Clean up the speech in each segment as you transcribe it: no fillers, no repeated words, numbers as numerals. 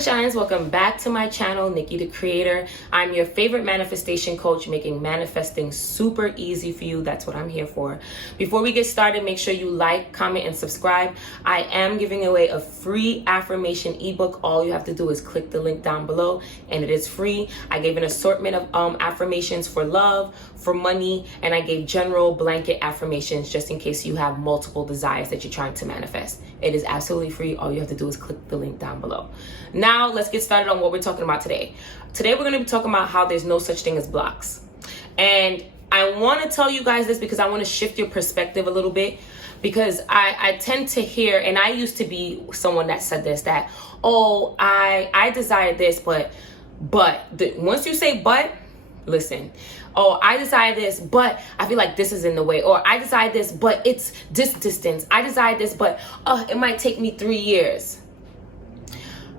Shines, welcome back to my channel, Nikki the Creator. I'm your favorite manifestation coach, making manifesting super easy for you. That's what I'm here for. Before we get started, make sure you like, comment, and subscribe. I am giving away a free affirmation ebook. All you have to do is click the link down below, and it is free. I gave an assortment of affirmations for love, for money, and I gave general blanket affirmations just in case you have multiple desires that you're trying to manifest. It is absolutely free. All you have to do is click the link down below. Now, let's get started on what we're talking about today. Today, we're going to be talking about how there's no such thing as blocks. And I want to tell you guys this because I want to shift your perspective a little bit, because I tend to hear, and I used to be someone that said this, that, oh, I desire this, but once you say but, listen, oh, I desire this, but I feel like this is in the way, or I desire this, but it's this distance. I desire this, but it might take me 3 years.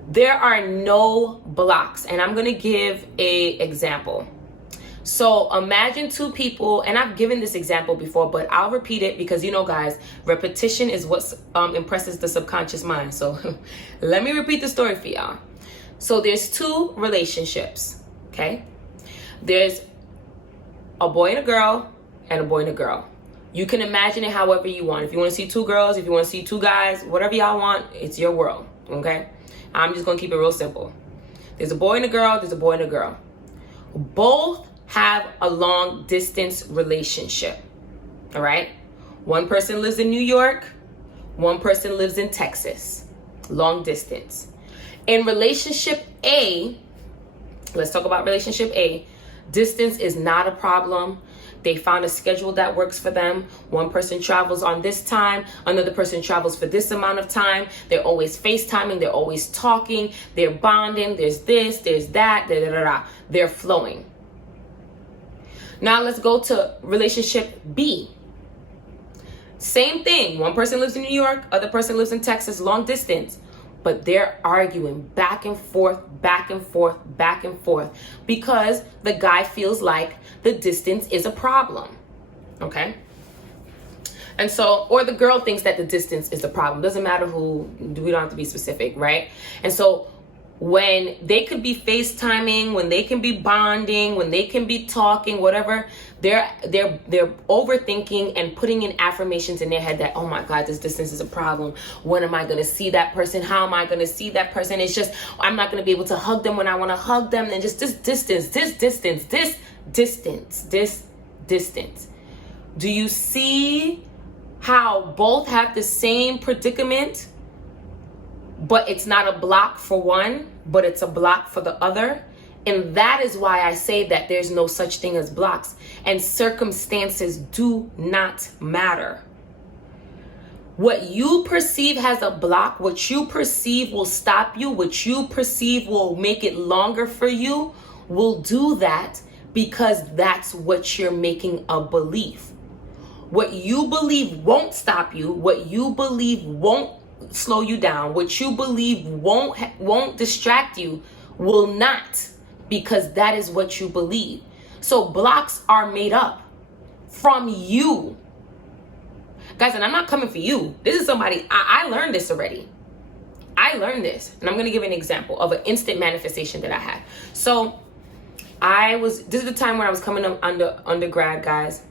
There are no blocks, and I'm going to give an example. So imagine two people, and I've given this example before, but I'll repeat it because, you know, guys, repetition is what impresses the subconscious mind. So let me repeat the story for y'all. So there's two relationships, okay? There's a boy and a girl and a boy and a girl. You can imagine it however you want. If you want to see two girls, if you want to see two guys, whatever y'all want, it's your world, okay? I'm just going to keep it real simple. There's a boy and a girl, there's a boy and a girl. Both have a long distance relationship, all right? One person lives in New York, one person lives in Texas, long distance. In relationship A, let's talk about relationship A. Distance is not a problem. They found a schedule that works for them. One person travels on this time, another person travels for this amount of time. They're always FaceTiming, they're always talking, they're bonding, there's this, there's that, da, da, da, da. They're flowing. Now let's go to relationship B. Same thing. One person lives in New York, other person lives in Texas, long distance. But they're arguing back and forth, back and forth, back and forth, because the guy feels like the distance is a problem, okay? And so, or the girl thinks that the distance is a problem. Doesn't matter who, we don't have to be specific, right? And so when they could be FaceTiming, when they can be bonding, when they can be talking, whatever, they're overthinking and putting in affirmations in their head that, oh my God, this distance is a problem. When am I going to see that person? How am I going to see that person? It's just, I'm not going to be able to hug them when I want to hug them. And just this distance, this distance, this distance, this distance. Do you see how both have the same predicament, but it's not a block for one, but it's a block for the other? And that is why I say that there's no such thing as blocks, and circumstances do not matter. What you perceive as a block, what you perceive will stop you, what you perceive will make it longer for you, will do that because that's what you're making a belief. What you believe won't stop you, what you believe won't slow you down, what you believe won't distract you, will not, because that is what you believe. So blocks are made up from you, guys. And I'm not coming for you. This is somebody, I learned this already. I learned this, and I'm going to give an example of an instant manifestation that I had. So this is the time when I was coming up undergrad, guys,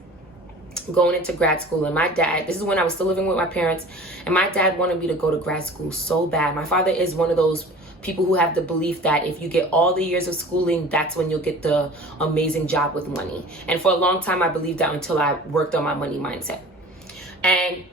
going into grad school. And my dad, this is when I was still living with my parents, and my dad wanted me to go to grad school so bad. My father is one of those people who have the belief that if you get all the years of schooling, that's when you'll get the amazing job with money. And for a long time, I believed that until I worked on my money mindset. And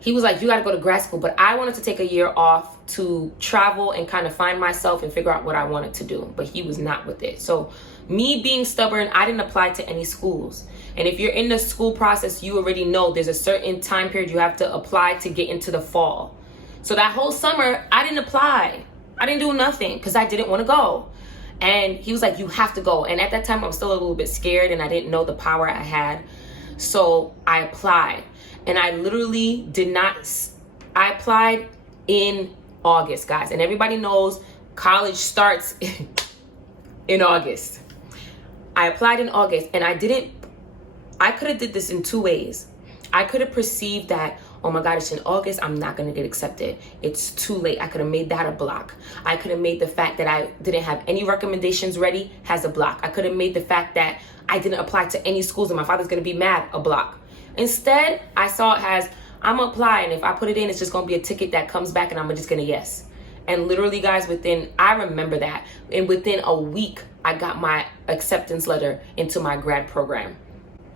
he was like, you got to go to grad school. But I wanted to take a year off to travel and kind of find myself and figure out what I wanted to do. But he was not with it. So me being stubborn, I didn't apply to any schools. And if you're in the school process, you already know there's a certain time period you have to apply to get into the fall. So that whole summer, I didn't apply. I didn't do nothing because I didn't want to go. And he was like, you have to go. And at that time, I was still a little bit scared, and I didn't know the power I had. So I applied. And I literally I applied in August, guys. And everybody knows college starts in August. I applied in August, and I could have did this in two ways. I could have perceived that, Oh my God, it's in August, I'm not gonna get accepted. It's too late. I could have made that a block. I could have made the fact that I didn't have any recommendations ready as a block. I could have made the fact that I didn't apply to any schools and my father's gonna be mad a block. Instead, I saw it as, I'm gonna apply, and if I put it in, it's just gonna be a ticket that comes back and I'm just gonna yes. And literally, guys, I remember that, and within a week, I got my acceptance letter into my grad program.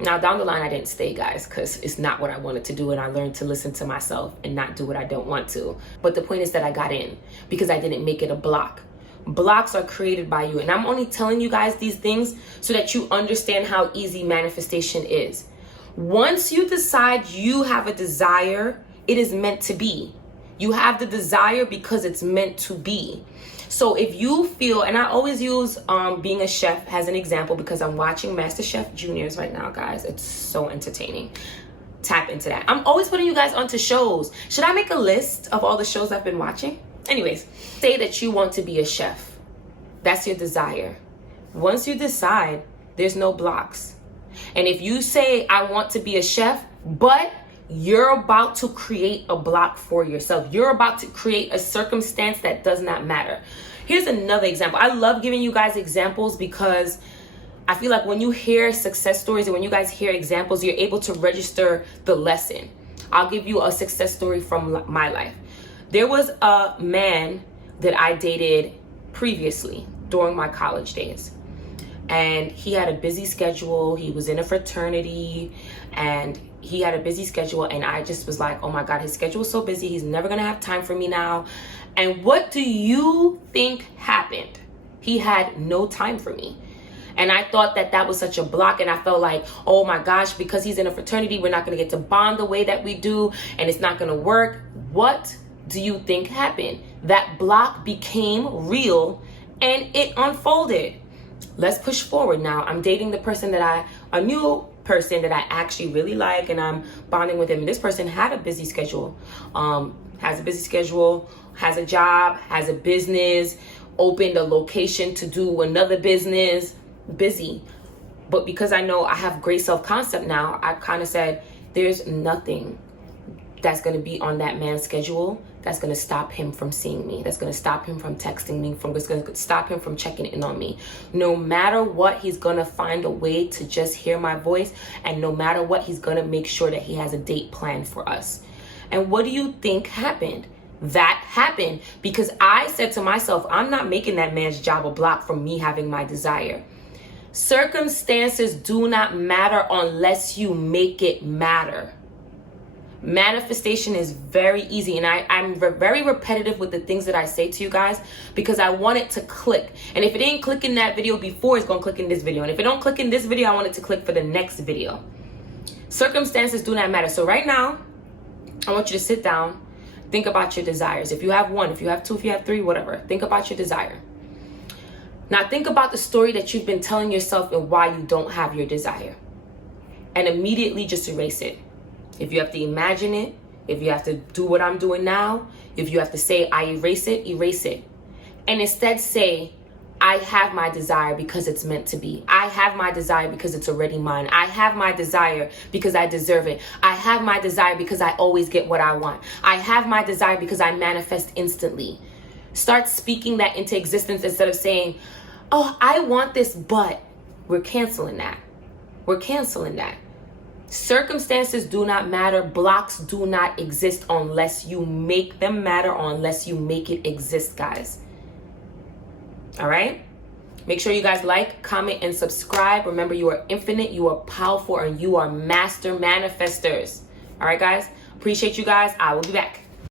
Now, down the line, I didn't stay, guys, because it's not what I wanted to do, and I learned to listen to myself and not do what I don't want to. But the point is that I got in because I didn't make it a block. Blocks are created by you, and I'm only telling you guys these things so that you understand how easy manifestation is. Once you decide you have a desire, it is meant to be. You have the desire because it's meant to be. So if you feel, and I always use being a chef as an example because I'm watching MasterChef Juniors right now, guys. It's so entertaining. Tap into that. I'm always putting you guys onto shows. Should I make a list of all the shows I've been watching? Anyways, say that you want to be a chef. That's your desire. Once you decide, there's no blocks. And if you say, I want to be a chef, but you're about to create a block for yourself. You're about to create a circumstance that does not matter. Here's another example. I love giving you guys examples because I feel like when you hear success stories and when you guys hear examples, you're able to register the lesson. I'll give you a success story from my life. There was a man that I dated previously during my college days. And he had a busy schedule. He was in a fraternity and he had a busy schedule. And I just was like, oh my God, his schedule is so busy. He's never going to have time for me now. And what do you think happened? He had no time for me. And I thought that that was such a block. And I felt like, oh my gosh, because he's in a fraternity, we're not going to get to bond the way that we do. And it's not going to work. What do you think happened? That block became real and it unfolded. Let's push forward now. I'm dating the person that a new person that I actually really like, and I'm bonding with him. And this person had a busy schedule, has a job, has a business, opened a location to do another business, busy. But because I know I have great self-concept now, I kind of said, there's nothing that's going to be on that man's schedule that's going to stop him from seeing me, that's going to stop him from texting me, that's going to stop him from checking in on me. No matter what, he's going to find a way to just hear my voice. And no matter what, he's going to make sure that he has a date planned for us. And what do you think happened? That happened because I said to myself, I'm not making that man's job a block from me having my desire. Circumstances do not matter unless you make it matter. Manifestation is very easy, and I'm very repetitive with the things that I say to you guys because I want it to click. And if it didn't click in that video before, it's gonna click in this video. And if it don't click in this video, I want it to click for the next video. Circumstances do not matter. So right now, I want you to sit down, think about your desires. If you have one, if you have two, if you have three, whatever, think about your desire. Now think about the story that you've been telling yourself and why you don't have your desire. And immediately just erase it. If you have to imagine it, if you have to do what I'm doing now, if you have to say, I erase it, erase it. And instead say, I have my desire because it's meant to be. I have my desire because it's already mine. I have my desire because I deserve it. I have my desire because I always get what I want. I have my desire because I manifest instantly. Start speaking that into existence instead of saying, oh, I want this, but we're canceling that. We're canceling that. Circumstances do not matter. Blocks do not exist unless you make them matter or unless you make it exist, guys. All right? Make sure you guys like, comment, and subscribe. Remember, you are infinite, you are powerful, and you are master manifestors. All right, guys? Appreciate you guys. I will be back.